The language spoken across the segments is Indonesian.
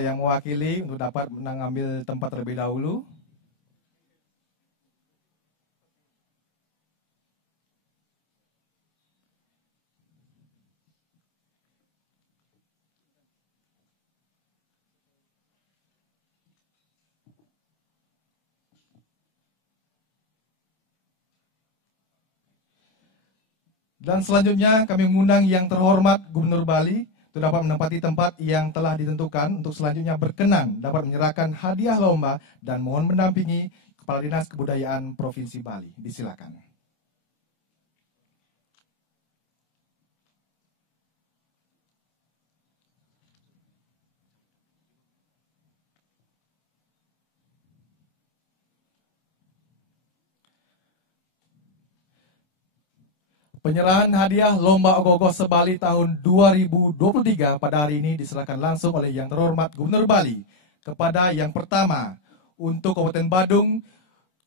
yang mewakili untuk dapat mengambil tempat terlebih dahulu. Dan selanjutnya kami mengundang yang terhormat Gubernur Bali untuk dapat menempati tempat yang telah ditentukan untuk selanjutnya berkenan dapat menyerahkan hadiah lomba dan mohon mendampingi Kepala Dinas Kebudayaan Provinsi Bali. Disilakan. Penyerahan hadiah Lomba Ogoh-Ogoh Sebali tahun 2023 pada hari ini diserahkan langsung oleh yang terhormat Gubernur Bali kepada yang pertama untuk Kabupaten Badung,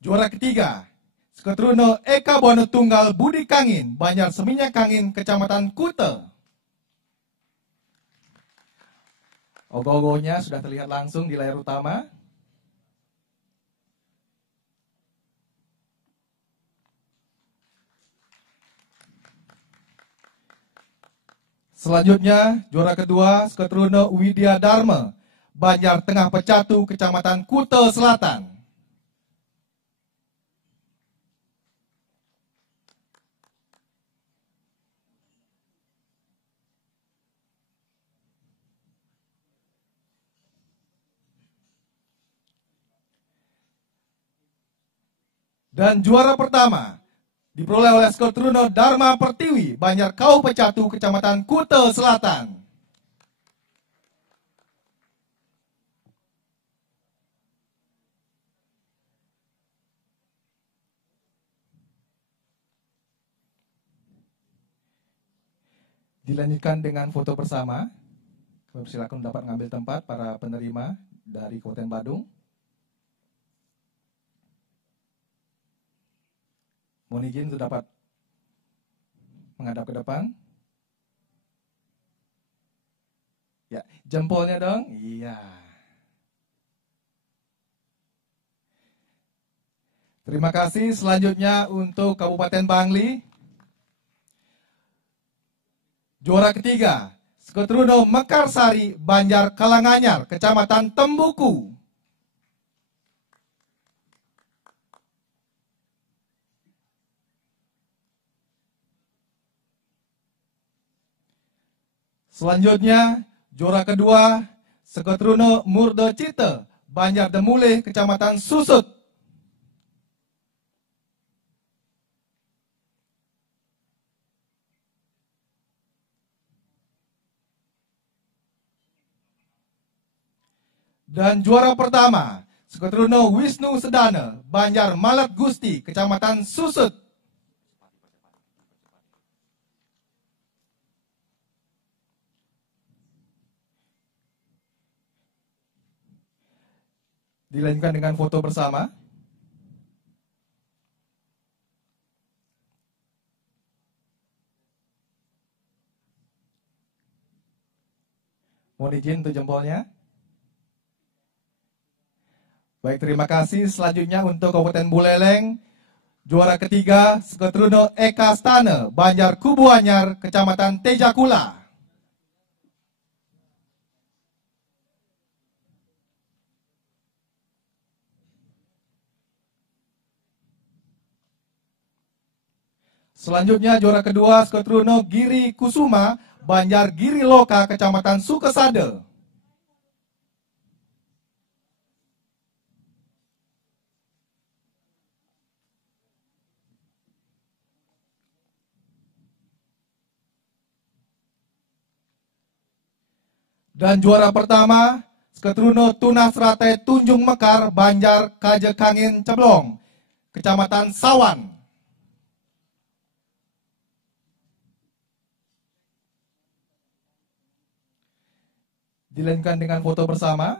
juara ketiga Skotruno Eka Buana Tunggal Budi Kangin, Banjar Seminyak Kangin, Kecamatan Kute. Ogoh-ogohnya sudah terlihat langsung di layar utama. Selanjutnya, juara kedua, Skotruno Widya Dharma, Banjar Tengah Pecatu, Kecamatan Kute Selatan. Dan juara pertama, diperoleh oleh Skotruno Dharma Pertiwi, Banjar Kau Pecatu, Kecamatan Kute Selatan. Dilanjutkan dengan foto bersama. Kami silakan dapat mengambil tempat para penerima dari Kabupaten Badung. Mohon izin untuk dapat menghadap ke depan. Ya, jempolnya dong. Iya. Terima kasih. Selanjutnya untuk Kabupaten Bangli. Juara ketiga, Skotruno Mekarsari, Banjar Kalanganyar, Kecamatan Tembuku. Selanjutnya, juara kedua, Skotruno Murdo Cite, Banjar Demule, Kecamatan Susut. Dan juara pertama, Skotruno Wisnu Sedana, Banjar Malat Gusti, Kecamatan Susut. Dilanjutkan dengan foto bersama. Mohon izin untuk jempolnya. Baik, terima kasih. Selanjutnya untuk Kabupaten Buleleng, juara ketiga, Skotruno Eka Stane, Banjar Kubu Anyar, Kecamatan Tejakula. Selanjutnya juara kedua, Skotruno Giri Kusuma, Banjar Giri Loka, Kecamatan Sukesade. Dan juara pertama, Skotruno Tunas Rate Tunjung Mekar, Banjar Kajekangin Ceblong, Kecamatan Sawan. Dilanjutkan dengan foto bersama.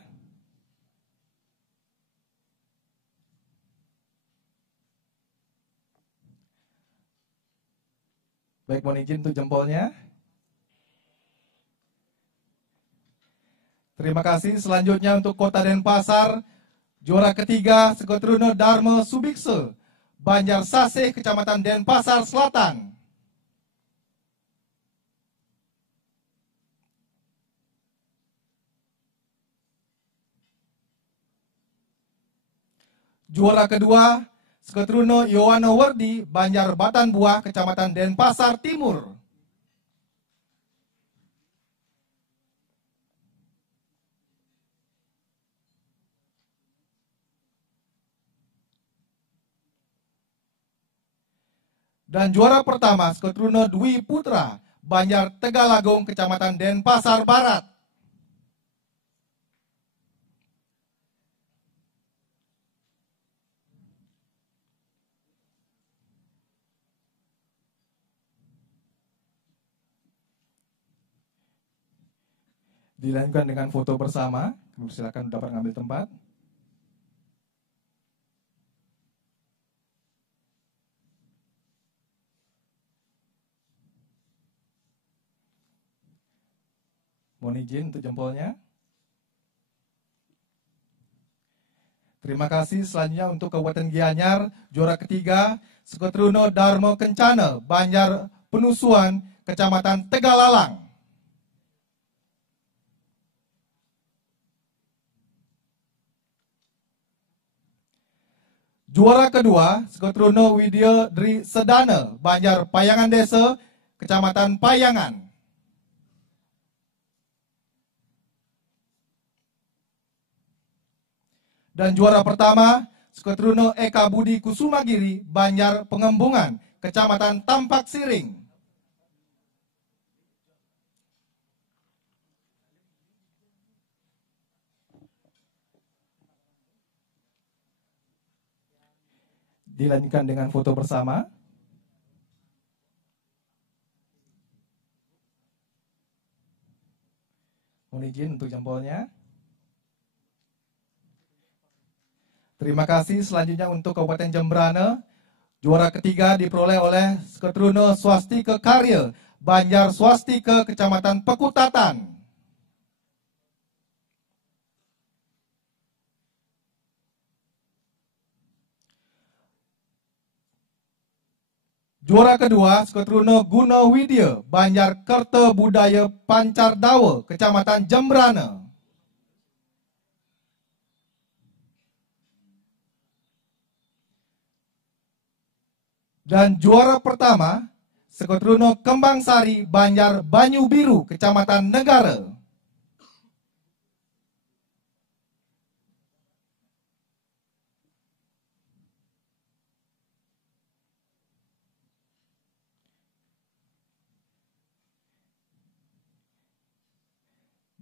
Baik, mohon izin untuk jempolnya. Terima kasih. Selanjutnya untuk Kota Denpasar, juara ketiga Sekotruno Dharma Subikse, Banjar Sase, Kecamatan Denpasar Selatan. Juara kedua Sekotruno Yowana Werdi, Banjar Batan Buah, Kecamatan Denpasar Timur. Dan juara pertama Sekotruno Dwi Putra, Banjar Tegalagung, Kecamatan Denpasar Barat. Dilanjutkan dengan foto bersama. Silakan dapat mengambil tempat. Mohon izin untuk jempolnya. Terima kasih. Selanjutnya untuk Kabupaten Gianyar, juara ketiga Sekotruno Dharma Kencana, Banjar Penusuan, Kecamatan Tegalalang. Juara kedua Sekotruno Widya Dri Sedana, Banjar Payangan Desa, Kecamatan Payangan. Dan juara pertama Sekotruno Eka Budi Kusumagiri, Banjar Pengembungan, Kecamatan Tampak Siring. Dilanjutkan dengan foto bersama. Mohon izin untuk jempolnya. Terima kasih. Selanjutnya untuk Kabupaten Jembrana, juara ketiga diperoleh oleh Sekotruno Swastika Karya, Banjar Swastika, Kecamatan Pekutatan. Juara kedua Sekotruno Guno Widya, Banjar Kerta Budaya Pancar Dawa, Kecamatan Jembrana. Dan juara pertama Sekotruno Kembang Sari, Banjar Banyu Biru, Kecamatan Negara.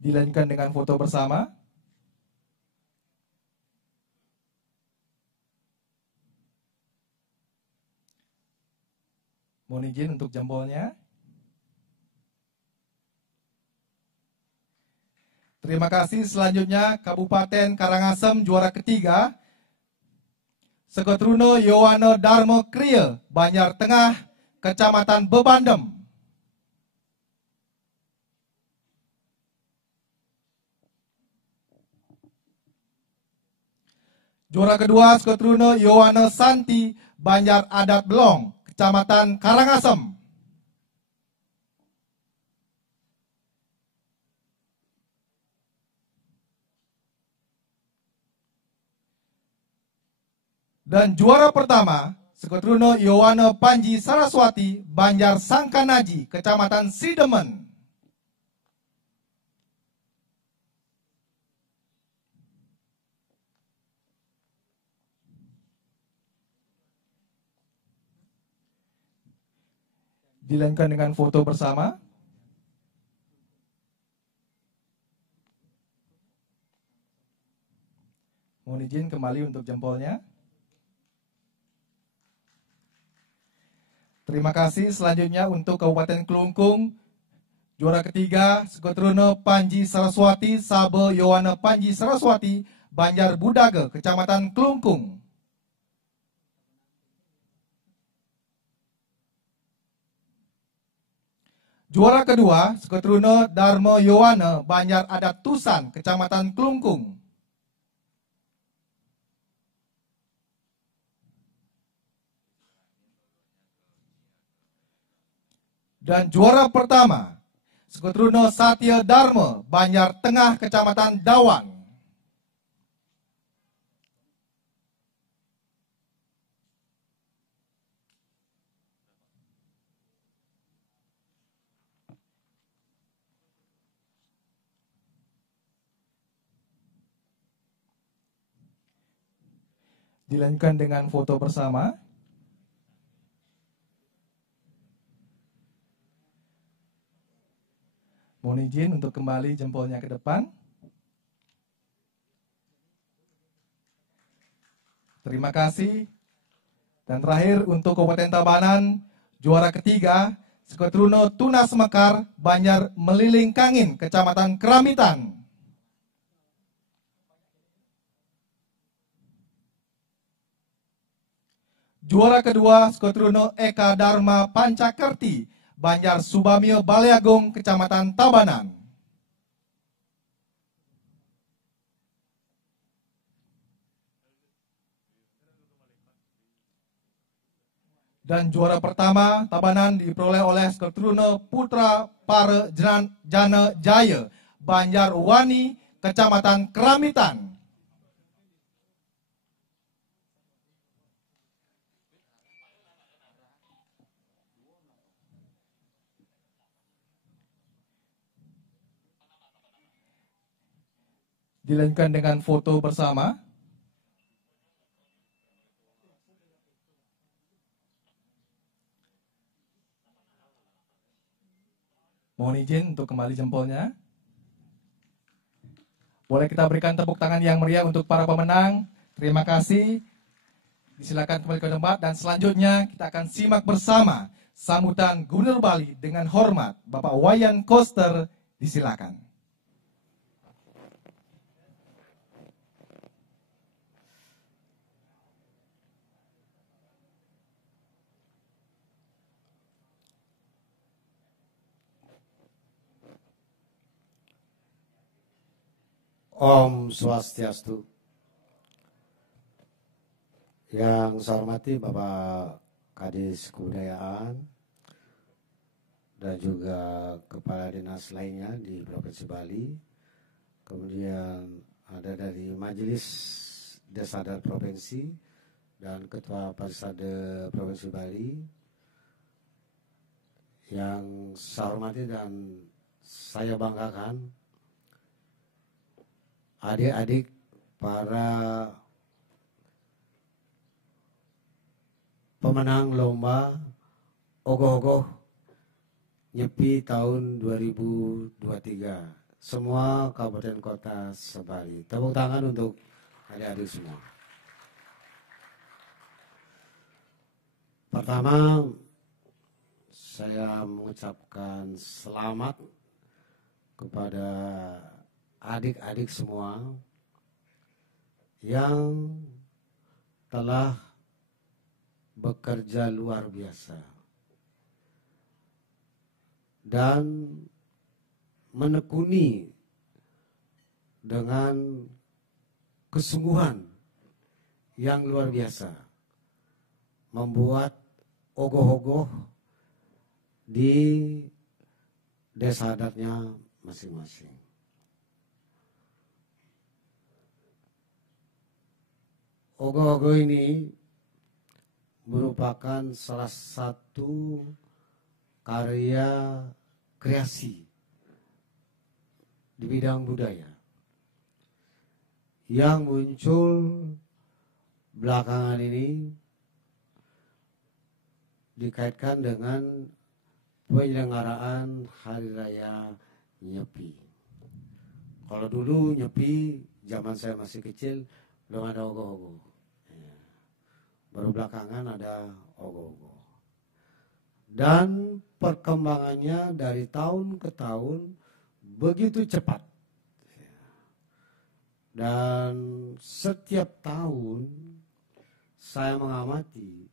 Dilanjutkan dengan foto bersama. Mohon izin untuk jempolnya. Terima kasih. Selanjutnya Kabupaten Karangasem, juara ketiga Sekotruno Yowana Dharma Kriya, Banjar Tengah, Kecamatan Bebandem. Juara kedua Sekotruno Yowana Santi, Banjar Adat Belong, Kecamatan Karangasem. Dan juara pertama Sekotruno Yowana Panji Saraswati, Banjar Sangkanaji, Kecamatan Sidemen. Dilanjutkan dengan foto bersama. Mohon izin kembali untuk jempolnya. Terima kasih. Selanjutnya untuk Kabupaten Kelungkung, juara ketiga Sekotruno Panji Saraswati, Sabe Yowana Panji Saraswati, Banjar Budaga, Kecamatan Kelungkung. Juara kedua, Skotruno Darmo Yowana, Banjar Adat Tusan, Kecamatan Klungkung. Dan juara pertama, Skotruno Satya Dharma, Banjar Tengah, Kecamatan Dawan. Dilanjutkan dengan foto bersama. Mohon izin untuk kembali jempolnya ke depan. Terima kasih. Dan terakhir untuk Kabupaten Tabanan, juara ketiga, Skotruno Tunas Mekar, Banjar Meliling Kangin, Kecamatan Keramitan. Juara kedua, Skotruno Eka Dharma Pancakerti, Banjar Subamio Baleagung, Kecamatan Tabanan. Dan juara pertama Tabanan diperoleh oleh Skotruno Putra Pare Jana Jaya, Banjar Wani, Kecamatan Keramitan. Dilanjutkan dengan foto bersama. Mohon izin untuk kembali jempolnya. Boleh kita berikan tepuk tangan yang meriah untuk para pemenang. Terima kasih. Disilakan kembali ke tempat dan selanjutnya kita akan simak bersama sambutan Gubernur Bali dengan hormat Bapak Wayan Koster. Disilakan. Om Swastiastu. Yang saya hormati Bapak Kadis Kebudayaan dan juga Kepala Dinas lainnya di Provinsi Bali. Kemudian ada dari Majelis Desa Adat Provinsi dan Ketua Parisade Provinsi Bali. Yang saya hormati dan saya banggakan adik-adik para pemenang lomba ogoh-ogoh Nyepi tahun 2023. Semua kabupaten kota se-Bali. Tepuk tangan untuk adik-adik semua. Pertama, saya mengucapkan selamat kepada adik-adik semua yang telah bekerja luar biasa dan menekuni dengan kesungguhan yang luar biasa membuat ogoh-ogoh di desa adatnya masing-masing. Ogoh-ogoh ini merupakan salah satu karya kreasi di bidang budaya yang muncul belakangan ini dikaitkan dengan penyelenggaraan Hari Raya Nyepi. Kalau dulu Nyepi, zaman saya masih kecil, belum ada ogoh-ogoh. Baru belakangan ada ogoh-ogoh. Dan perkembangannya dari tahun ke tahun begitu cepat. Dan setiap tahun saya mengamati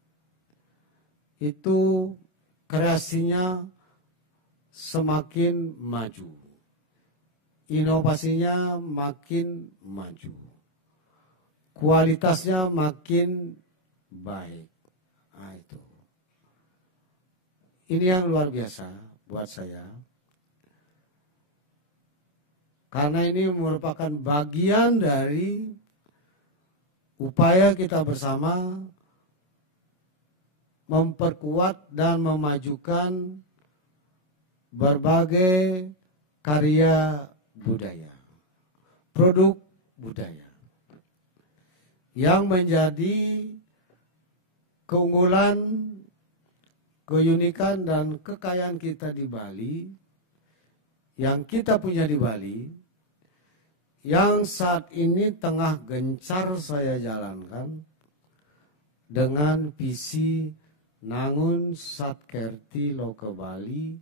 itu kreasinya semakin maju. Inovasinya makin maju. Kualitasnya makin baik. Nah, itu. Ini yang luar biasa buat saya. Karena ini merupakan bagian dari upaya kita bersama memperkuat dan memajukan berbagai karya budaya, produk budaya yang menjadi keunggulan, keunikan dan kekayaan kita di Bali, yang kita punya di Bali, yang saat ini tengah gencar saya jalankan dengan visi Nangun Satkerti Loka Bali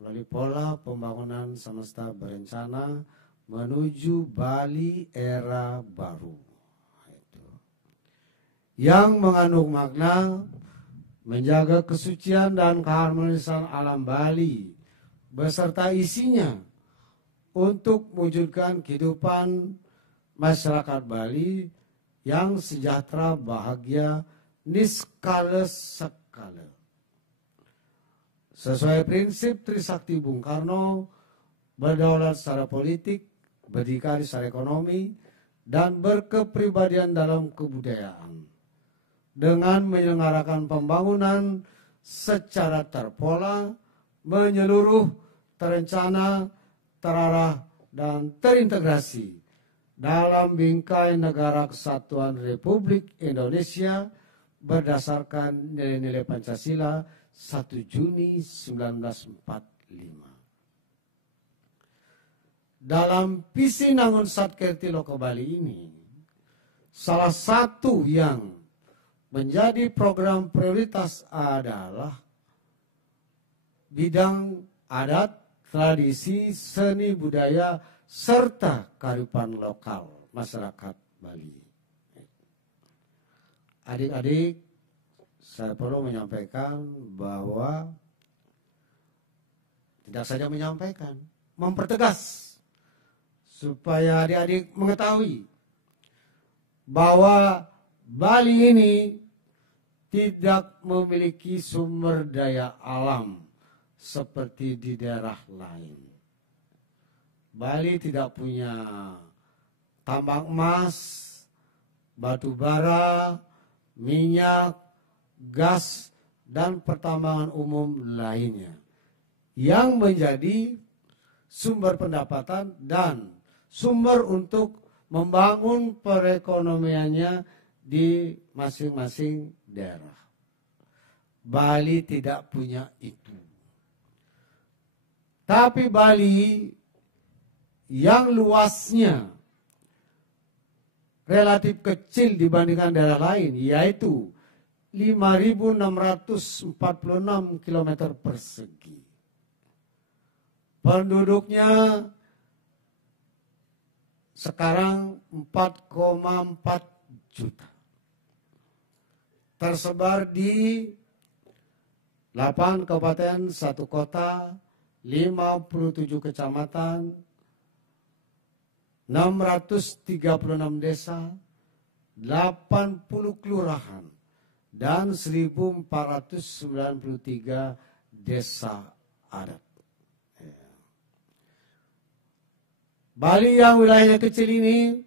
melalui pola pembangunan semesta berencana menuju Bali era baru. Yang mengandung makna menjaga kesucian dan keharmonisan alam Bali beserta isinya untuk mewujudkan kehidupan masyarakat Bali yang sejahtera, bahagia, niskala sekala. Sesuai prinsip Trisakti Bung Karno, berdaulat secara politik, berdikari secara ekonomi, dan berkepribadian dalam kebudayaan. Dengan menyelenggarakan pembangunan secara terpola, menyeluruh, terencana, terarah, dan terintegrasi dalam bingkai negara kesatuan Republik Indonesia berdasarkan nilai-nilai Pancasila 1 Juni 1945. Dalam visi Nangun Satkerti Loka Bali ini, salah satu yang menjadi program prioritas adalah bidang adat, tradisi, seni budaya, serta kearifan lokal masyarakat Bali. Adik-adik, saya perlu menyampaikan bahwa tidak saja menyampaikan, mempertegas supaya adik-adik mengetahui bahwa Bali ini tidak memiliki sumber daya alam seperti di daerah lain. Bali tidak punya tambang emas, batu bara, minyak, gas, dan pertambangan umum lainnya yang menjadi sumber pendapatan dan sumber untuk membangun perekonomiannya di masing-masing daerah. Bali tidak punya itu. Tapi Bali yang luasnya relatif kecil dibandingkan daerah lain, yaitu 5.646 km persegi. Penduduknya sekarang 4,4 juta. Tersebar di 8 kabupaten, 1 kota, 57 kecamatan, 636 desa, 80 kelurahan, dan 1.493 desa adat. Bali yang wilayahnya kecil ini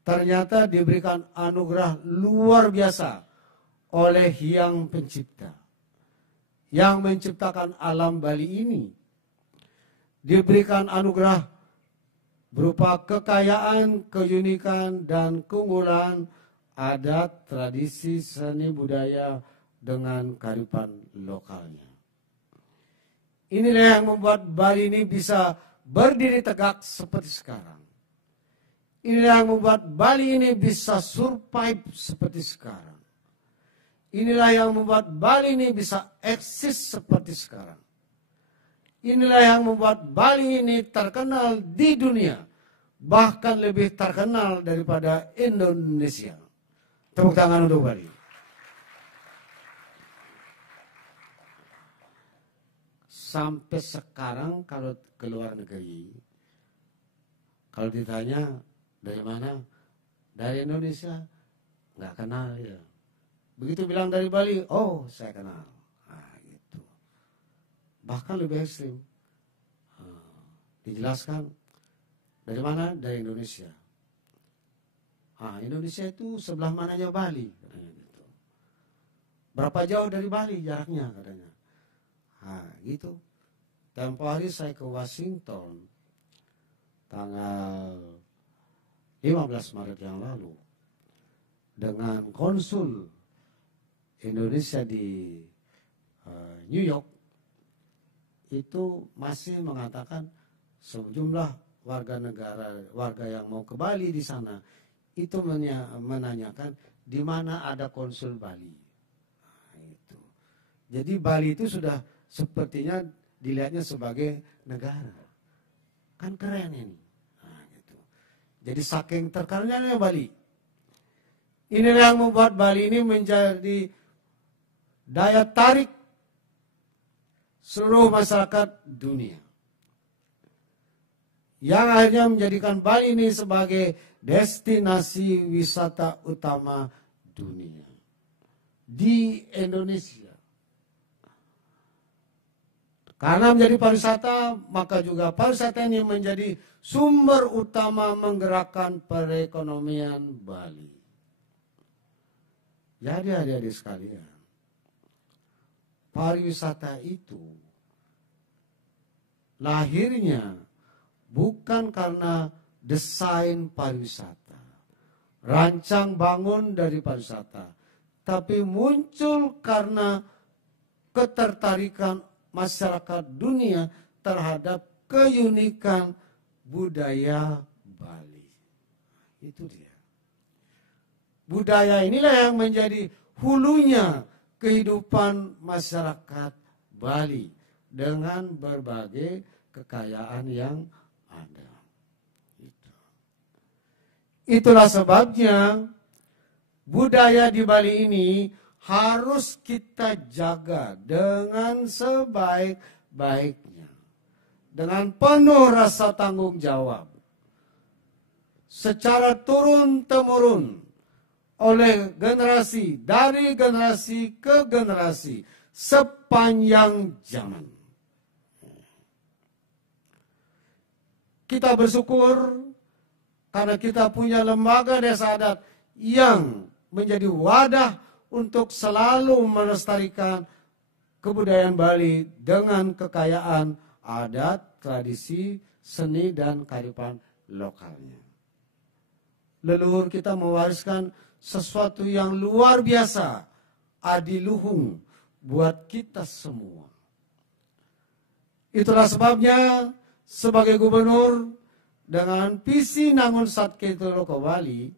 ternyata diberikan anugerah luar biasa oleh Hyang Pencipta yang menciptakan alam Bali ini. Diberikan anugerah berupa kekayaan, keunikan, dan keunggulan adat, tradisi, seni budaya dengan kearifan lokalnya. Inilah yang membuat Bali ini bisa berdiri tegak seperti sekarang. Inilah yang membuat Bali ini bisa survive seperti sekarang. Inilah yang membuat Bali ini bisa eksis seperti sekarang. Inilah yang membuat Bali ini terkenal di dunia, bahkan lebih terkenal daripada Indonesia. Tepuk tangan untuk Bali. sampai sekarang kalau ke luar negeri, kalau ditanya dari mana, dari Indonesia, nggak kenal ya. Begitu bilang dari Bali, oh saya kenal. Nah, gitu. Bahkan lebih ekstrim. Dijelaskan dari mana? Dari Indonesia. Indonesia itu sebelah mananya Bali, katanya gitu. Berapa jauh dari Bali jaraknya, katanya. Gitu. Tempo hari saya ke Washington tanggal 15 Maret yang lalu dengan konsul Indonesia di New York, itu masih mengatakan sejumlah warga yang mau ke Bali di sana itu menanyakan di mana ada konsul Bali. Itu. Jadi Bali itu sudah sepertinya dilihatnya sebagai negara. Kan keren ini. Gitu. Jadi saking terkenalnya Bali. Inilah yang membuat Bali ini menjadi daya tarik seluruh masyarakat dunia. Yang akhirnya menjadikan Bali ini sebagai destinasi wisata utama dunia. Di Indonesia. Karena menjadi pariwisata, maka juga pariwisata ini menjadi sumber utama menggerakkan perekonomian Bali. Jadi adik-adik sekalian, pariwisata itu lahirnya bukan karena desain pariwisata, rancang bangun dari pariwisata, tapi muncul karena ketertarikan masyarakat dunia terhadap keunikan budaya Bali. Itu dia. Budaya inilah yang menjadi hulunya kehidupan masyarakat Bali dengan berbagai kekayaan yang ada. Itulah sebabnya budaya di Bali ini harus kita jaga dengan sebaik-baiknya. Dengan penuh rasa tanggung jawab. Secara turun-temurun oleh generasi, dari generasi ke generasi, sepanjang zaman. Kita bersyukur karena kita punya lembaga desa adat yang menjadi wadah untuk selalu melestarikan kebudayaan Bali dengan kekayaan adat, tradisi, seni, dan kearifan lokalnya. Leluhur kita mewariskan sesuatu yang luar biasa, adiluhung buat kita semua. Itulah sebabnya sebagai gubernur dengan visi Nangun Satketo Loko Bali,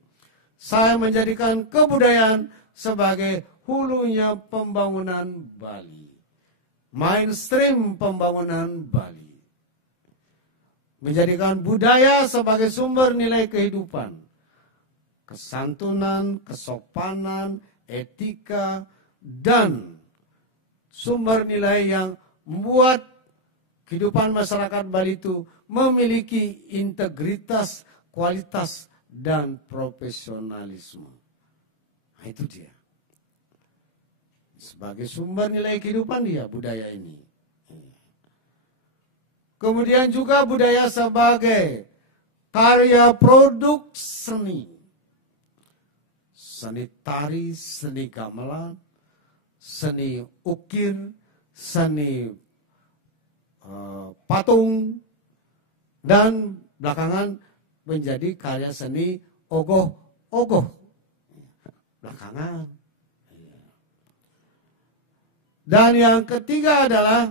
saya menjadikan kebudayaan sebagai hulunya pembangunan Bali. Mainstream pembangunan Bali. Menjadikan budaya sebagai sumber nilai kehidupan. Kesantunan, kesopanan, etika, dan sumber nilai yang membuat kehidupan masyarakat Bali itu memiliki integritas, kualitas, dan profesionalisme. Nah, itu dia. Sebagai sumber nilai kehidupan dia, budaya ini. Kemudian juga budaya sebagai karya produk seni. Seni tari, seni gamelan, seni ukir, seni patung, dan belakangan menjadi karya seni ogoh-ogoh. Belakangan. Dan yang ketiga adalah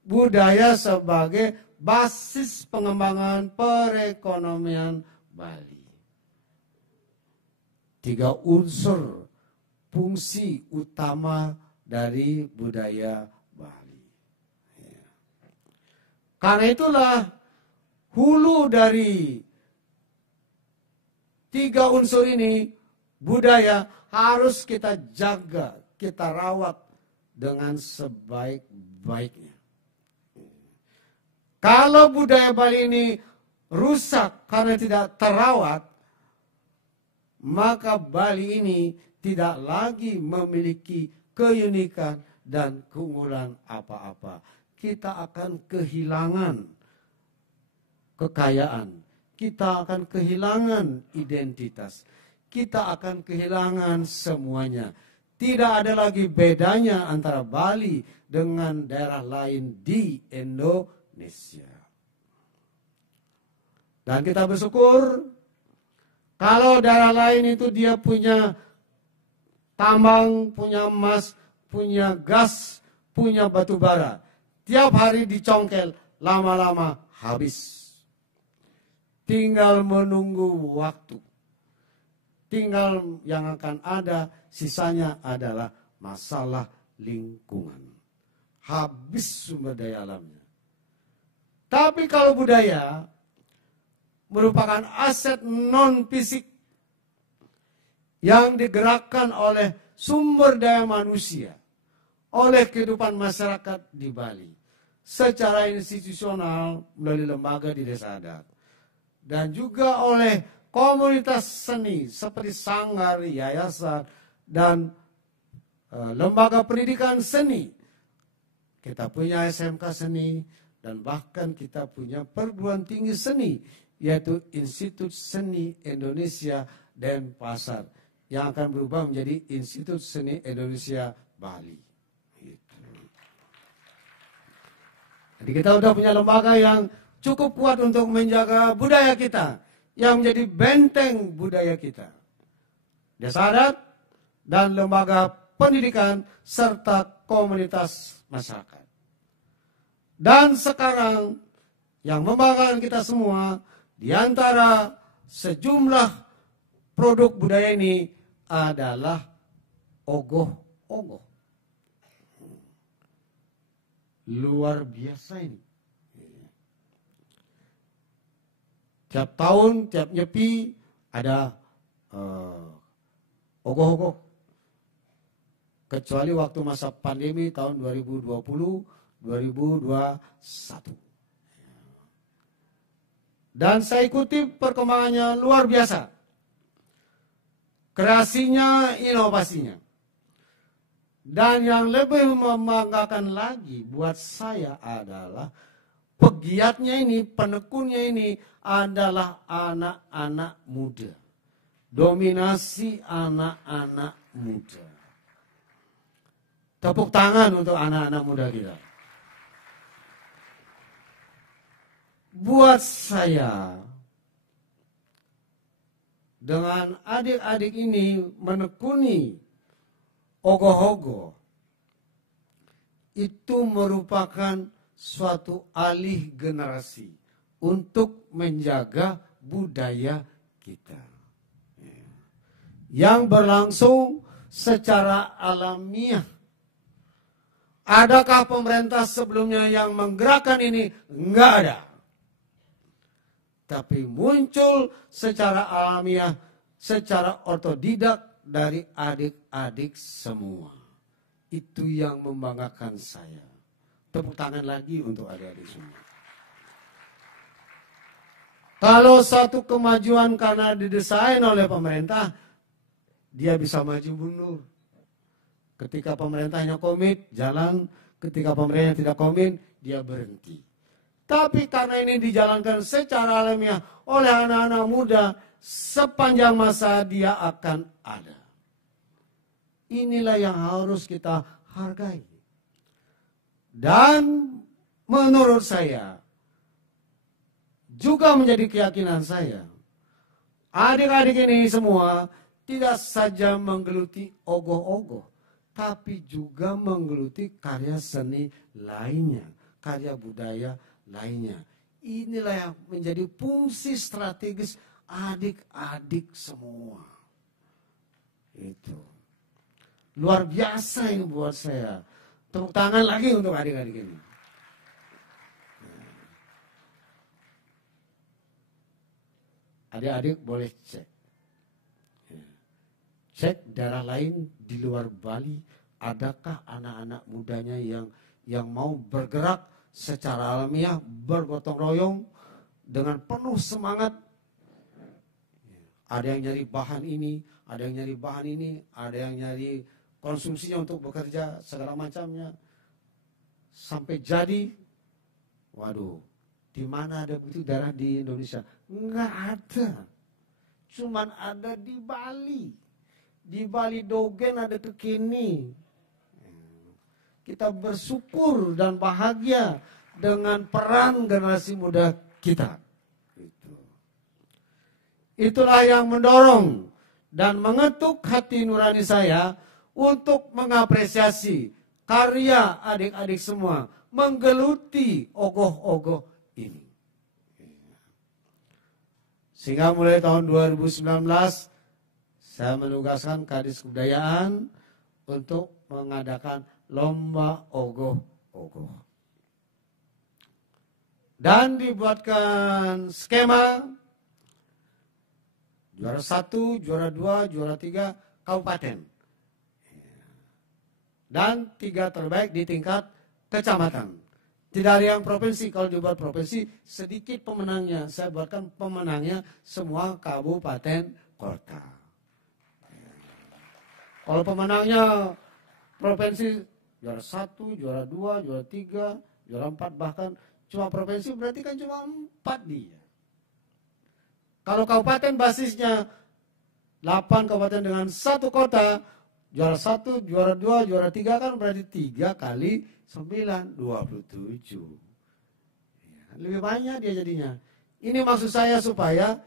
budaya sebagai basis pengembangan perekonomian Bali. 3 unsur fungsi utama dari budaya Bali. Karena itulah hulu dari 3 unsur ini, budaya harus kita jaga, kita rawat dengan sebaik-baiknya. Kalau budaya Bali ini rusak karena tidak terawat, maka Bali ini tidak lagi memiliki keunikan dan keunggulan apa-apa. Kita akan kehilangan kekayaan, kita akan kehilangan identitas, kita akan kehilangan semuanya. Tidak ada lagi bedanya antara Bali dengan daerah lain di Indonesia. Dan kita bersyukur kalau daerah lain itu dia punya tambang, punya emas, punya gas, punya batu bara. Tiap hari dicongkel, lama-lama habis. Tinggal menunggu waktu. Tinggal yang akan ada, sisanya adalah masalah lingkungan. Habis sumber daya alamnya. Tapi kalau budaya merupakan aset non-fisik yang digerakkan oleh sumber daya manusia, oleh kehidupan masyarakat di Bali, secara institusional melalui lembaga di desa adat, dan juga oleh komunitas seni seperti sanggar, yayasan, dan lembaga pendidikan seni. Kita punya SMK seni, dan bahkan kita punya perguruan tinggi seni, yaitu Institut Seni Indonesia Denpasar, yang akan berubah menjadi Institut Seni Indonesia Bali. Jadi kita sudah punya lembaga yang cukup kuat untuk menjaga budaya kita, yang menjadi benteng budaya kita. Desa adat dan lembaga pendidikan serta komunitas masyarakat. Dan sekarang yang membanggakan kita semua, di antara sejumlah produk budaya ini adalah ogoh-ogoh. Luar biasa ini. Tiap tahun, tiap nyepi ada ogoh-ogoh. Kecuali waktu masa pandemi tahun 2020-2021. Dan saya ikuti perkembangannya luar biasa. Kreasinya, inovasinya. Dan yang lebih membanggakan lagi buat saya adalah pegiatnya ini, penekunnya ini adalah anak-anak muda. Dominasi anak-anak muda. Tepuk tangan untuk anak-anak muda kita. Buat saya, dengan adik-adik ini menekuni ogoh-ogoh, itu merupakan suatu alih generasi untuk menjaga budaya kita. Yang berlangsung secara alamiah. Adakah pemerintah sebelumnya yang menggerakkan ini? Enggak ada. Tapi muncul secara alamiah, secara otodidak dari adik-adik semua. Itu yang membanggakan saya. Tepuk tangan lagi untuk adik-adik semua. Kalau satu kemajuan karena didesain oleh pemerintah, dia bisa maju mundur. Ketika pemerintahnya komit, jalan. Ketika pemerintah tidak komit, dia berhenti. Tapi karena ini dijalankan secara alamiah oleh anak-anak muda, sepanjang masa dia akan ada. Inilah yang harus kita hargai. Dan menurut saya, juga menjadi keyakinan saya, adik-adik ini semua tidak saja menggeluti ogoh-ogoh, tapi juga menggeluti karya seni lainnya, karya budaya lainnya. Inilah yang menjadi fungsi strategis adik-adik semua. Itu luar biasa ini buat saya. Tepuk tangan lagi untuk adik-adik ini. Adik-adik boleh cek. Cek daerah lain di luar Bali, adakah anak-anak mudanya yang mau bergerak secara alamiah bergotong royong dengan penuh semangat. Ada yang nyari bahan ini, ada yang nyari bahan ini, ada yang nyari konsumsinya untuk bekerja, segala macamnya. Sampai jadi, waduh, di mana ada begitu daerah di Indonesia? Enggak ada. Cuman ada di Bali. Di Bali Dogen ada Kekini. Kita bersyukur dan bahagia dengan peran generasi muda kita. Itulah yang mendorong dan mengetuk hati nurani saya untuk mengapresiasi karya adik-adik semua, menggeluti ogoh-ogoh ini. Sehingga mulai tahun 2019 saya menugaskan Kadis Kebudayaan untuk mengadakan lomba ogoh-ogoh. Dan dibuatkan skema juara 1, juara 2, juara 3 kabupaten. Dan 3 terbaik di tingkat kecamatan. Tidak ada yang provinsi. Kalau dibuat provinsi sedikit pemenangnya. Saya buatkan pemenangnya semua kabupaten kota. Kalau pemenangnya provinsi juara 1, juara 2, juara 3, juara 4, bahkan cuma provinsi berarti kan cuma 4 dia. Kalau kabupaten basisnya 8 kabupaten dengan 1 kota, juara 1, juara 2, juara 3 kan berarti 3 kali 9, 27. Lebih banyak dia jadinya. Ini maksud saya supaya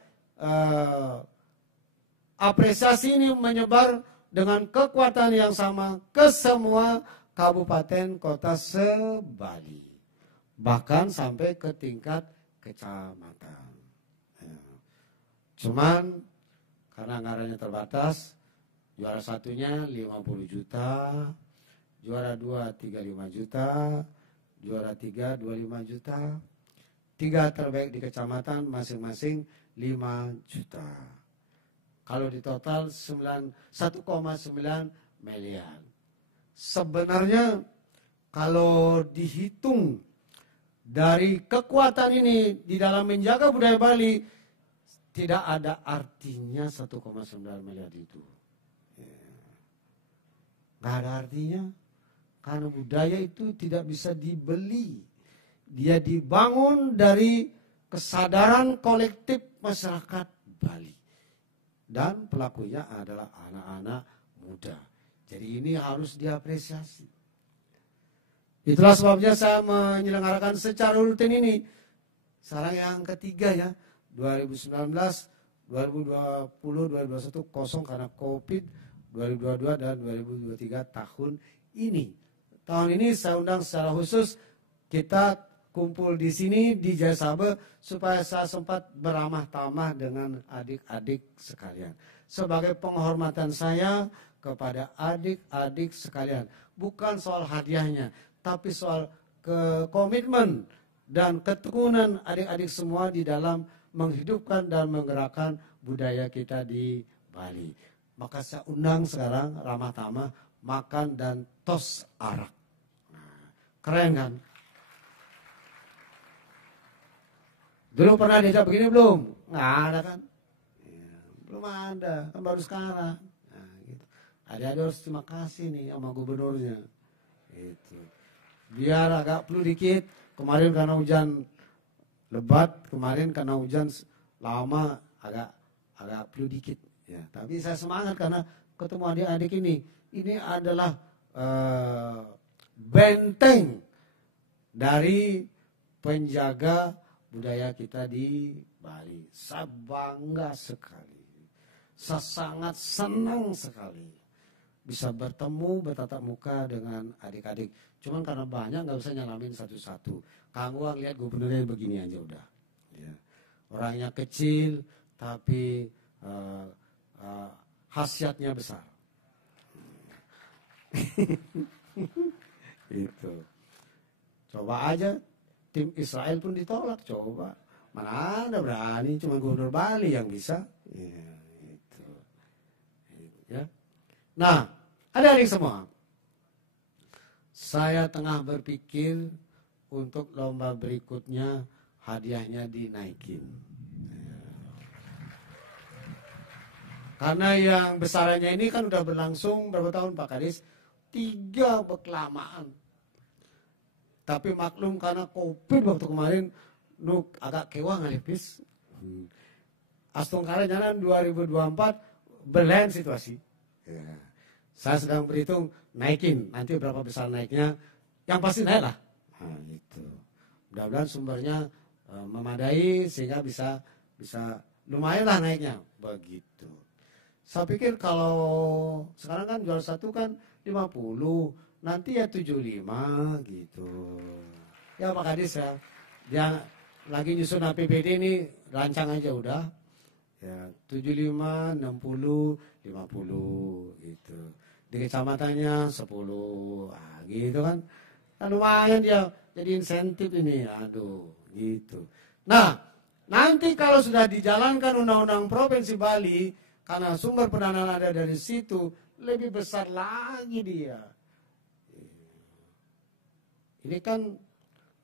apresiasi ini menyebar dengan kekuatan yang sama ke semua kabupaten kota se-Bali. Bahkan sampai ke tingkat kecamatan. Cuman karena anggarannya terbatas, juara 1-nya 50 juta, juara 2 35 juta, juara 3 25 juta, 3 terbaik di kecamatan masing-masing 5 juta. Kalau di total 1,9 miliar. Sebenarnya kalau dihitung dari kekuatan ini di dalam menjaga budaya Bali, tidak ada artinya 1,9 miliar itu. Nggak ada artinya. Karena budaya itu tidak bisa dibeli. Dia dibangun dari kesadaran kolektif masyarakat Bali. Dan pelakunya adalah anak-anak muda. Jadi ini harus diapresiasi. Itulah sebabnya saya menyelenggarakan secara rutin ini. Sekarang yang ketiga ya. 2019, 2020, 2021 kosong karena COVID, 2022 dan 2023 tahun ini. Tahun ini saya undang secara khusus, kita kumpul di sini di Jaya Sabe supaya saya sempat beramah tamah dengan adik-adik sekalian. Sebagai penghormatan saya kepada adik-adik sekalian. Bukan soal hadiahnya, tapi soal komitmen dan ketekunan adik-adik semua di dalam menghidupkan dan menggerakkan budaya kita di Bali. Maka saya undang sekarang ramah tamah makan dan tos arak. Keren kan? Dulu pernah diajak begini belum? Nggak ada kan? Ya, belum ada, kan baru sekarang. Nah, gitu. Adik-adik harus terima kasih nih sama gubernurnya. Gitu. Biar agak flu dikit. Kemarin karena hujan lebat, kemarin karena hujan lama agak flu dikit. Ya, tapi saya semangat karena ketemu adik-adik ini. Ini adalah benteng dari penjaga budaya kita di Bali. Saya bangga sekali. Saya sangat senang sekali bisa bertemu, bertatap muka dengan adik-adik. Cuman karena banyak nggak usah nyalamin satu-satu. Kang Wang lihat gubernurnya begini aja udah. Ya. Orangnya kecil tapi khasiatnya besar. Itu. Coba aja tim Israel pun ditolak, coba. Mana ada berani, cuma gubernur Bali yang bisa. Ya, itu. Ya. Nah, adik-adik semua. Saya tengah berpikir untuk lomba berikutnya hadiahnya dinaikin. Karena yang besarannya ini kan udah berlangsung berapa tahun Pak Kadis? 3 berkelamaan. Tapi maklum karena COVID waktu kemarin agak kewang alipis. Astungkara jalan 2024 berlain situasi. Ya. Saya sedang berhitung naikin, nanti berapa besar naiknya, yang pasti naik lah. Nah, gitu. Mudah-mudahan sumbernya memadai sehingga bisa lumayan lah naiknya, begitu. Saya pikir kalau sekarang kan juara 1 kan 50, nanti ya 75 gitu. Ya Pak Kadis ya, dia lagi nyusun APBD ini rancang aja udah. Ya 75, 60, 50 gitu. Di kecamatannya 10, gitu kan. Nah, lumayan dia jadi insentif ini, aduh gitu. Nah, nanti kalau sudah dijalankan Undang-Undang Provinsi Bali, karena sumber pendanaan ada dari situ, lebih besar lagi dia. Ini kan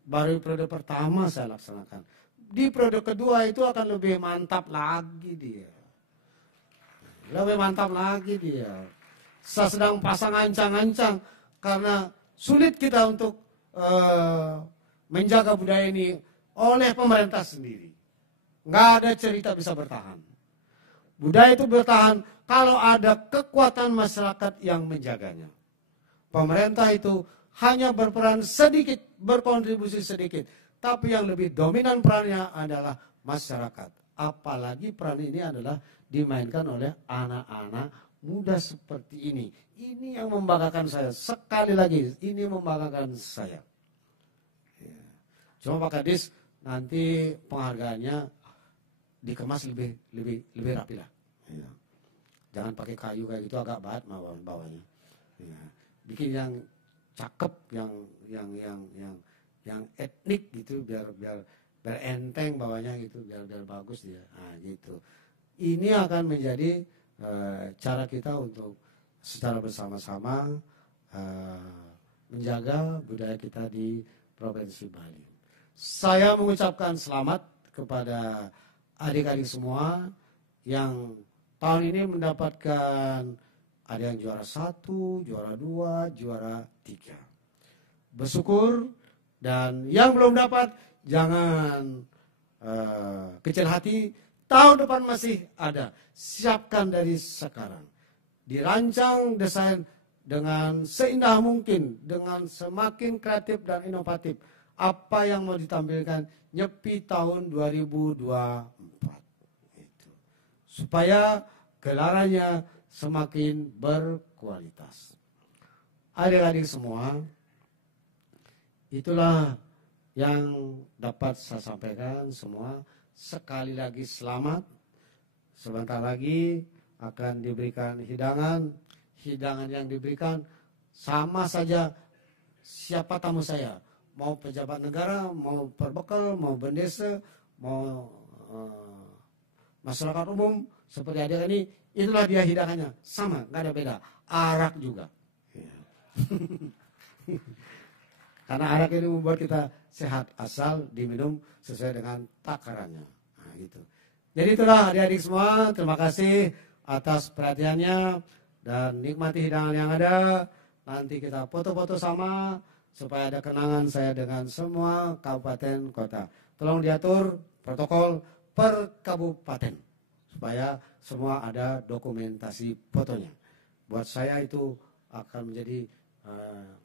baru periode pertama saya laksanakan. Di periode kedua itu akan lebih mantap lagi dia. Lebih mantap lagi dia. Saya sedang pasang ancang-ancang karena sulit kita untuk menjaga budaya ini oleh pemerintah sendiri. Nggak ada cerita bisa bertahan. Budaya itu bertahan kalau ada kekuatan masyarakat yang menjaganya. Pemerintah itu hanya berperan sedikit, berkontribusi sedikit. Tapi yang lebih dominan perannya adalah masyarakat. Apalagi peran ini adalah dimainkan oleh anak-anak muda seperti ini. Ini yang membanggakan saya. Sekali lagi, ini membanggakan saya. Ya. Cuma Pak Kadis, nanti penghargaannya dikemas lebih rapi lah. Ya. Jangan pakai kayu kayak gitu, agak berat bawahnya. Ya. Bikin yang cakep, yang etnik gitu, biar enteng bawahnya gitu, biar bagus dia. Nah, gitu. Ini akan menjadi cara kita untuk secara bersama-sama menjaga budaya kita di Provinsi Bali. Saya mengucapkan selamat kepada adik-adik semua yang tahun ini mendapatkan, ada yang juara 1, juara 2, juara 3. Bersyukur, dan yang belum dapat jangan kecil hati, tahun depan masih ada. Siapkan dari sekarang. Dirancang desain dengan seindah mungkin, dengan semakin kreatif dan inovatif. Apa yang mau ditampilkan Nyepi tahun 2024 itu. Supaya gelarannya semakin berkualitas. Adik-adik semua, itulah yang dapat saya sampaikan semua. Sekali lagi selamat. Sebentar lagi akan diberikan hidangan. Hidangan yang diberikan sama saja siapa tamu saya. Mau pejabat negara, mau perbekal, mau bendesa, mau masyarakat umum seperti adik ini, itulah dia hidangannya. Sama, nggak ada beda. Arak juga. Karena arak ini membuat kita sehat asal diminum sesuai dengan takarannya. Nah, gitu. Jadi itulah adik-adik semua, terima kasih atas perhatiannya dan nikmati hidangan yang ada. Nanti kita foto-foto sama supaya ada kenangan saya dengan semua kabupaten kota. Tolong diatur protokol per kabupaten supaya semua ada dokumentasi fotonya. Buat saya itu akan menjadi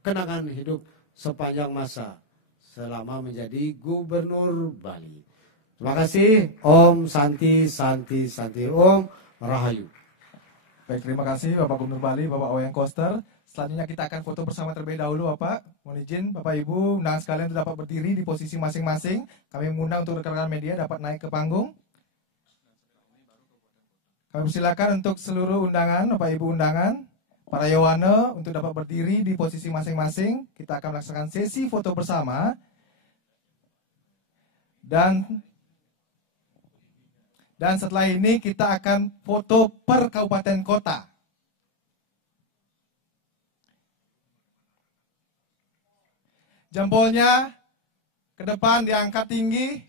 kenangan hidup sepanjang masa selama menjadi gubernur Bali. Terima kasih. Om Santi Santi Santi, Om Rahayu. Baik, terima kasih Bapak Gubernur Bali, Bapak Oweng Koster. Selanjutnya kita akan foto bersama terlebih dahulu Bapak. Mohon izin Bapak Ibu, undangan sekalian dapat berdiri di posisi masing-masing. Kami mengundang untuk rekan-rekan media dapat naik ke panggung. Kami persilakan untuk seluruh undangan, Bapak Ibu undangan, para Yowane untuk dapat berdiri di posisi masing-masing. Kita akan melaksanakan sesi foto bersama. Dan setelah ini kita akan foto per kabupaten kota. Jempolnya ke depan diangkat tinggi.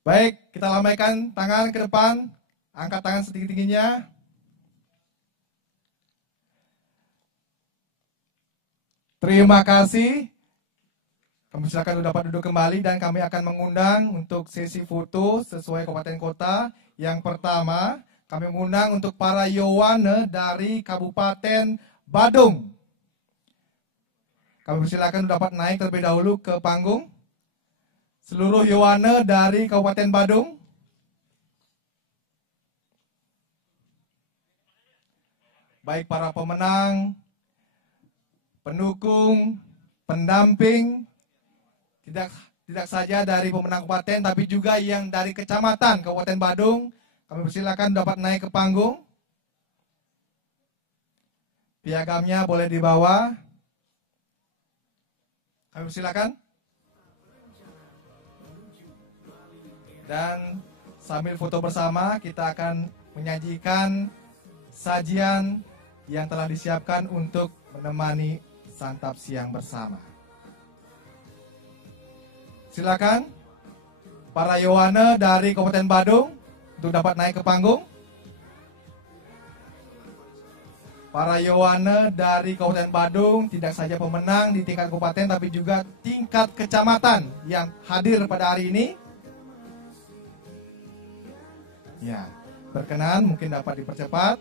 Baik, kita lambaikan tangan ke depan, angkat tangan setinggi-tingginya. Terima kasih. Kami silakan dapat duduk kembali dan kami akan mengundang untuk sesi foto sesuai kabupaten kota. Yang pertama, kami mengundang untuk para Yowane dari Kabupaten Badung. Kami persilakan dapat naik terlebih dahulu ke panggung. Seluruh Yowane dari Kabupaten Badung. Baik para pemenang, pendukung, pendamping, tidak saja dari pemenang kabupaten, tapi juga yang dari kecamatan Kabupaten Badung. Kami persilakan dapat naik ke panggung. Piagamnya boleh dibawa. Kami persilakan. Dan sambil foto bersama, kita akan menyajikan sajian yang telah disiapkan untuk menemani santap siang bersama. Silakan para Yowane dari Kabupaten Badung untuk dapat naik ke panggung. Para Yowane dari Kabupaten Badung tidak saja pemenang di tingkat kabupaten, tapi juga tingkat kecamatan yang hadir pada hari ini. Ya, berkenan mungkin dapat dipercepat.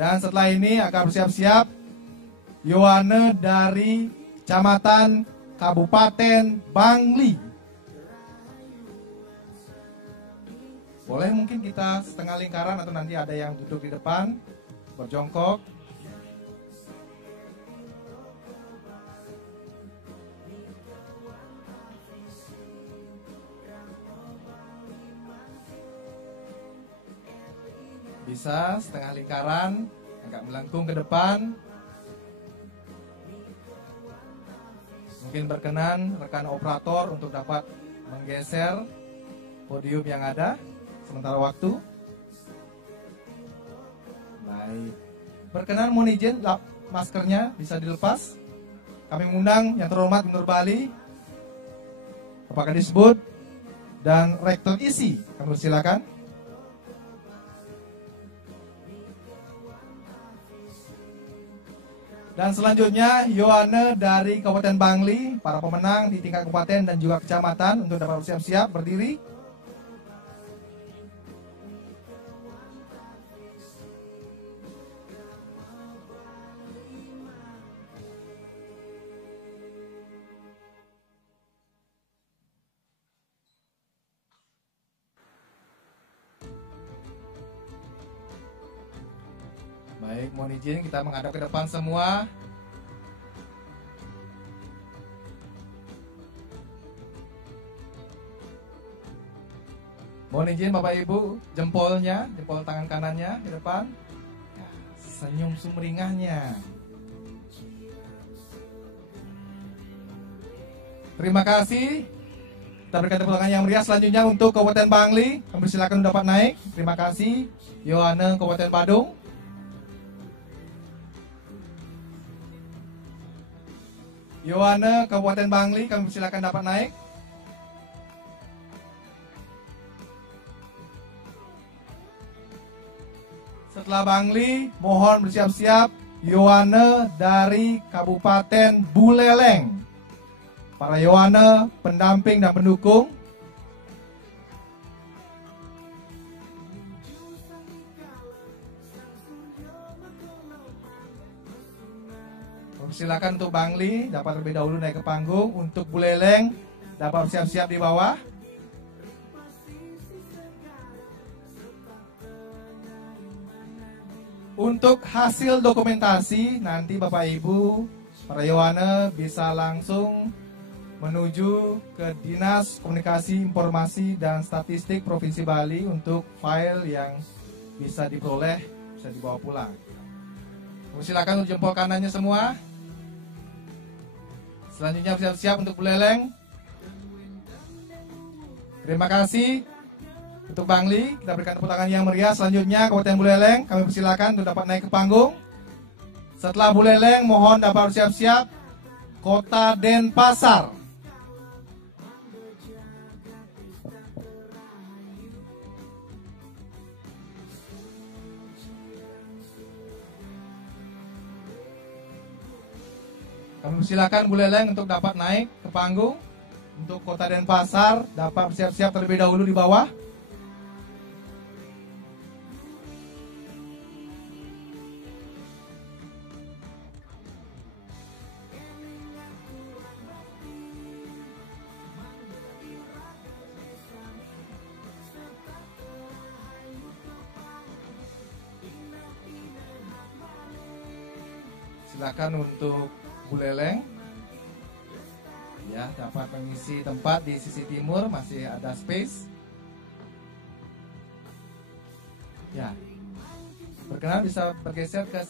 Dan setelah ini akan bersiap-siap Yowane dari Kecamatan Kabupaten Bangli. Boleh mungkin kita setengah lingkaran atau nanti ada yang duduk di depan, berjongkok. Bisa setengah lingkaran, agak melengkung ke depan. Mungkin berkenan rekan operator untuk dapat menggeser podium yang ada sementara waktu. Baik. Berkenan mohon izin maskernya bisa dilepas. Kami mengundang yang terhormat Gubernur Bali, Bapak Kadisbud dan Rektor ISI. Kami silakan. Dan selanjutnya Yowane dari Kabupaten Bangli, para pemenang di tingkat kabupaten dan juga kecamatan untuk dapat bersiap-siap berdiri. Baik, mohon izin kita menghadap ke depan semua. Mohon izin Bapak Ibu, jempolnya, jempol tangan kanannya di depan. Ya, senyum sumringahnya. Terima kasih. Kita berikan tepuk tangan yang meriah selanjutnya untuk Kabupaten Bangli. Kami silakan dapat naik. Terima kasih. Yowane Kabupaten Badung. Yowane Kabupaten Bangli, kami silakan dapat naik. Setelah Bangli, mohon bersiap-siap Yowane dari Kabupaten Buleleng. Para Yowane, pendamping dan pendukung. Silakan untuk Bangli dapat terlebih dahulu naik ke panggung. Untuk Buleleng dapat siap-siap di bawah. Untuk hasil dokumentasi nanti Bapak Ibu para Yowane bisa langsung menuju ke Dinas Komunikasi Informasi dan Statistik Provinsi Bali untuk file yang bisa diperoleh, bisa dibawa pulang. Silakan untuk jempol kanannya semua. Selanjutnya siap-siap untuk Buleleng. Terima kasih. Untuk Bangli, kita berikan tepuk tangan yang meriah. Selanjutnya Kabupaten Buleleng, kami persilakan untuk dapat naik ke panggung. Setelah Buleleng, mohon dapat bersiap-siap Kota Denpasar. Kami persilakan Buleleng untuk dapat naik ke panggung. Untuk Kota Denpasar dapat bersiap-siap terlebih dahulu di bawah. Silakan untuk Buleleng ya dapat mengisi tempat di sisi timur, masih ada space. Ya, berkenan bisa bergeser ke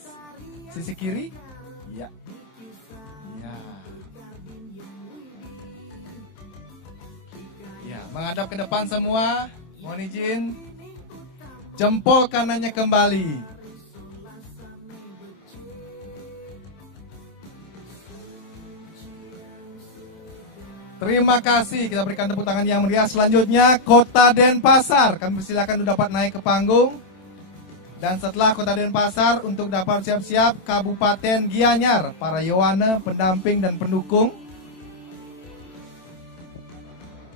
sisi kiri. Ya, ya, ya, menghadap ke depan semua. Mohon izin, jempol kanannya kembali. Terima kasih, kita berikan tepuk tangan yang meriah. Selanjutnya Kota Denpasar, kami persilakan untuk dapat naik ke panggung. Dan setelah Kota Denpasar untuk dapat siap-siap Kabupaten Gianyar, para Yowana, pendamping dan pendukung.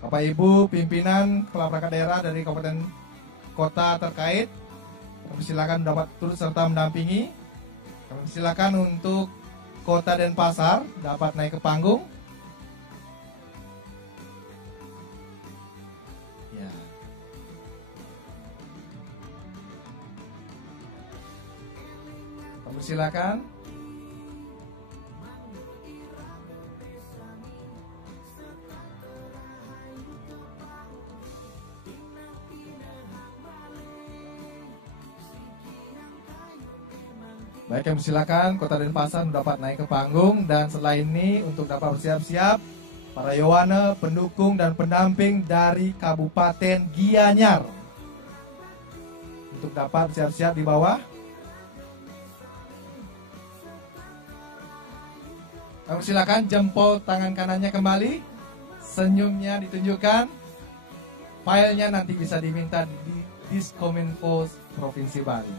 Bapak Ibu pimpinan kepala perangkat daerah dari kabupaten kota terkait, kami persilakan dapat turut serta mendampingi. Kami persilakan untuk Kota Denpasar dapat naik ke panggung. Silakan. Baik, kami silakan Kota Denpasar dapat naik ke panggung. Dan setelah ini untuk dapat bersiap-siap para Yowana, pendukung dan pendamping dari Kabupaten Gianyar untuk dapat bersiap-siap di bawah. Kami silakan jempol tangan kanannya kembali, senyumnya ditunjukkan, filenya nanti bisa diminta di Diskominfo Provinsi Bali.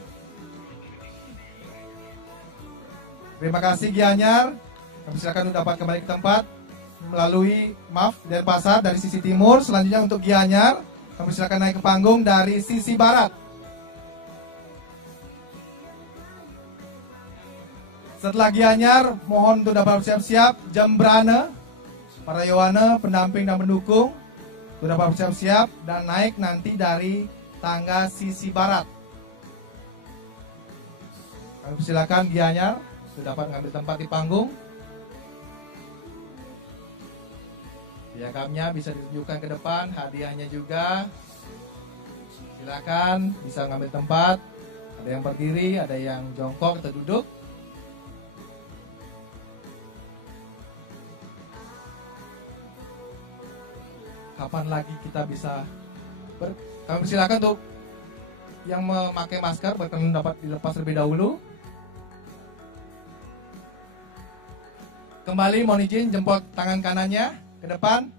Terima kasih Gianyar, kami silakan untuk dapat kembali ke tempat melalui Denpasar dari sisi timur. Selanjutnya untuk Gianyar, kami silakan naik ke panggung dari sisi barat. Setelah Gianyar, mohon untuk dapat bersiap-siap Jembrana, para Yowana, pendamping dan pendukung, untuk dapat bersiap-siap dan naik nanti dari tangga sisi barat. Kami persilakan Gianyar untuk dapat mengambil tempat di panggung. Piagamnya bisa ditunjukkan ke depan, hadiahnya juga. Silakan bisa mengambil tempat. Ada yang berdiri, ada yang jongkok atau duduk. Kapan lagi kita bisa kami silakan untuk yang memakai masker berkenan dapat dilepas terlebih dahulu. Kembali mohon izin jempol tangan kanannya ke depan.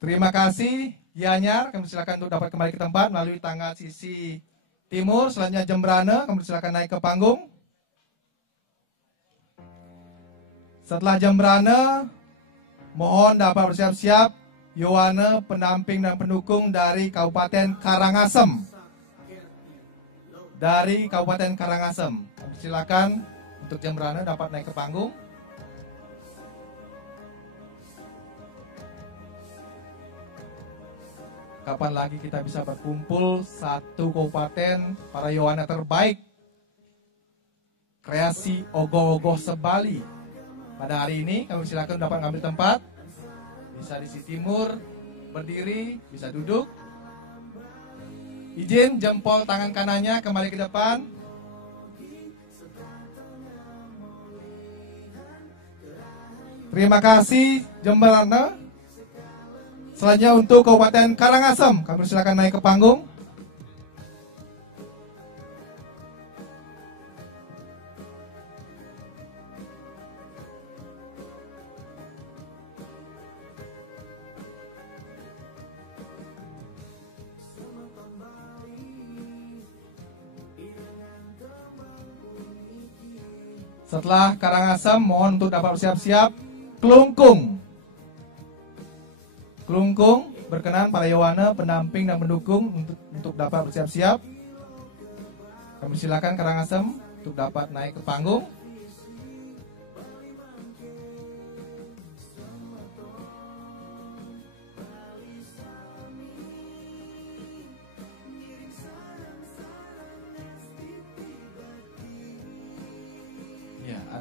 Terima kasih Gianyar, kami silakan untuk dapat kembali ke tempat melalui tangga sisi timur. Selanjutnya Jembrana, kami silakan naik ke panggung. Setelah Jembrana, mohon dapat bersiap-siap Yowana, pendamping dan pendukung dari Kabupaten Karangasem. Dari Kabupaten Karangasem, silakan untuk Jembrana dapat naik ke panggung. Kapan lagi kita bisa berkumpul satu kabupaten para Yowana terbaik kreasi Ogoh-Ogoh Sebali. Pada hari ini kami silakan dapat mengambil tempat. Bisa di sisi timur, berdiri, bisa duduk. Izin jempol tangan kanannya kembali ke depan. Terima kasih Jemberana. Selanjutnya untuk Kabupaten Karangasem, kami silakan naik ke panggung. Setelah Karangasem, mohon untuk dapat bersiap-siap. Kelungkung. Kelungkung, berkenan para Yowana, pendamping dan pendukung untuk dapat bersiap-siap. Kami silakan Karangasem untuk dapat naik ke panggung.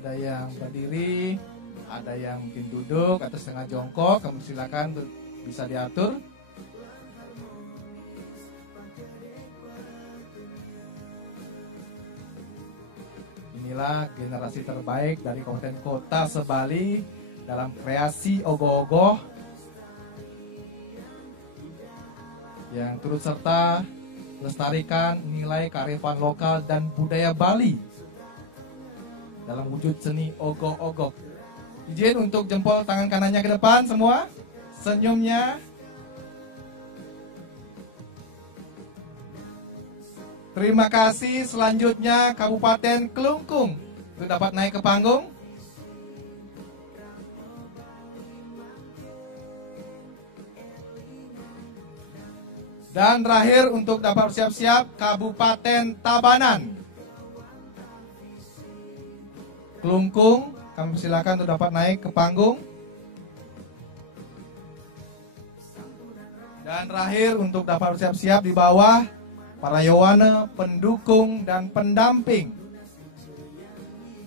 Ada yang berdiri, ada yang mungkin duduk atau setengah jongkok. Kamu silakan bisa diatur. Inilah generasi terbaik dari Kabupaten Kota Sebali dalam kreasi ogoh-ogoh yang turut serta melestarikan nilai kearifan lokal dan budaya Bali dalam wujud seni ogoh-ogoh. Izin untuk jempol tangan kanannya ke depan semua. Senyumnya. Terima kasih. Selanjutnya Kabupaten Kelungkung untuk dapat naik ke panggung. Dan terakhir untuk dapat bersiap-siap Kabupaten Tabanan. Kelungkung, kami silakan untuk dapat naik ke panggung. Dan terakhir untuk dapat bersiap-siap di bawah para Yowana, pendukung dan pendamping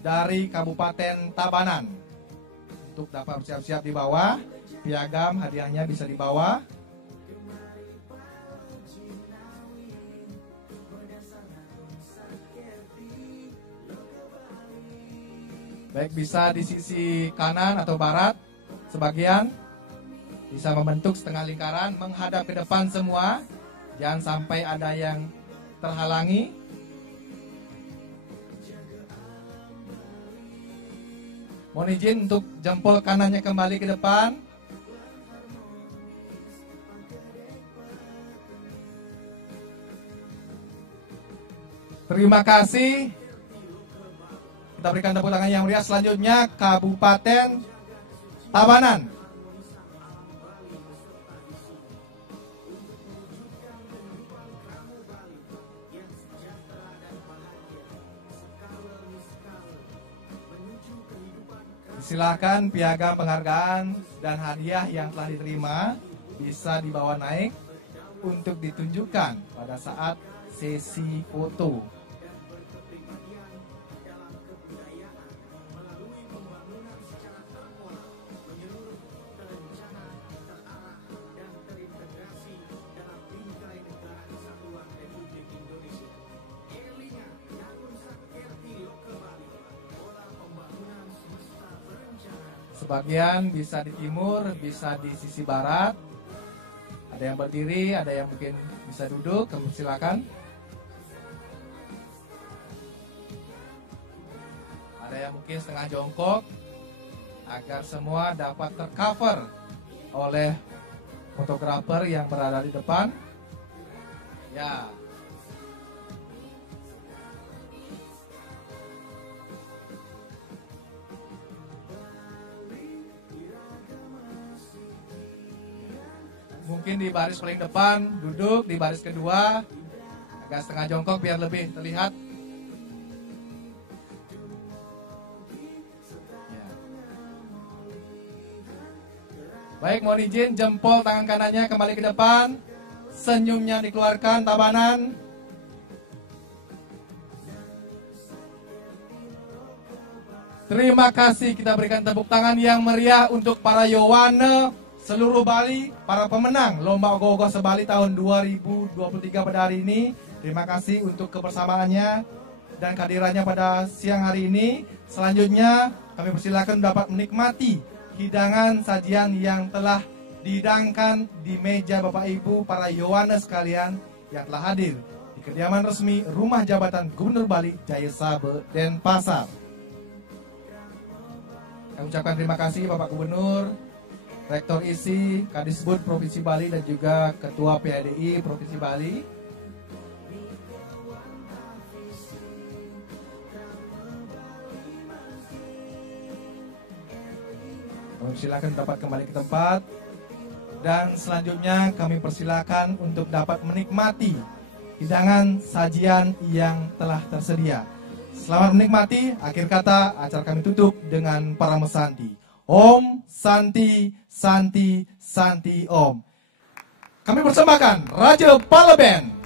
dari Kabupaten Tabanan. Untuk dapat bersiap-siap di bawah, piagam hadiahnya bisa di bawah. Baik bisa di sisi kanan atau barat, sebagian bisa membentuk setengah lingkaran menghadap ke depan semua. Jangan sampai ada yang terhalangi. Mohon izin untuk jempol kanannya kembali ke depan. Terima kasih. Kita berikan tepuk tangan yang meriah. Selanjutnya Kabupaten Tabanan. Silakan piagam penghargaan dan hadiah yang telah diterima bisa dibawa naik untuk ditunjukkan pada saat sesi foto. Sebagian bisa di timur, bisa di sisi barat. Ada yang berdiri, ada yang mungkin bisa duduk. Kamu silakan. Ada yang mungkin setengah jongkok agar semua dapat tercover oleh fotografer yang berada di depan. Ya. Mungkin di baris paling depan, duduk di baris kedua, agak setengah jongkok biar lebih terlihat. Ya. Baik, mohon izin jempol tangan kanannya kembali ke depan, senyumnya dikeluarkan, Tabanan. Terima kasih, kita berikan tepuk tangan yang meriah untuk para Yowana seluruh Bali, para pemenang Lomba Ogoh-Ogoh Sebali tahun 2023 pada hari ini. Terima kasih untuk kebersamaannya dan kehadirannya pada siang hari ini. Selanjutnya kami persilakan dapat menikmati hidangan sajian yang telah dihidangkan di meja Bapak Ibu para Yohanes sekalian yang telah hadir di kediaman resmi Rumah Jabatan Gubernur Bali Jaya Sabe Denpasar. Kami ucapkan terima kasih Bapak Gubernur, Rektor ISI, Kadisbud Provinsi Bali dan juga Ketua PADI Provinsi Bali. Kami silakan dapat kembali ke tempat dan selanjutnya kami persilakan untuk dapat menikmati hidangan sajian yang telah tersedia. Selamat menikmati. Akhir kata, acara kami tutup dengan para mesanti. Om Santi Santi Santi Om. Kami persembahkan Raja Pala Band.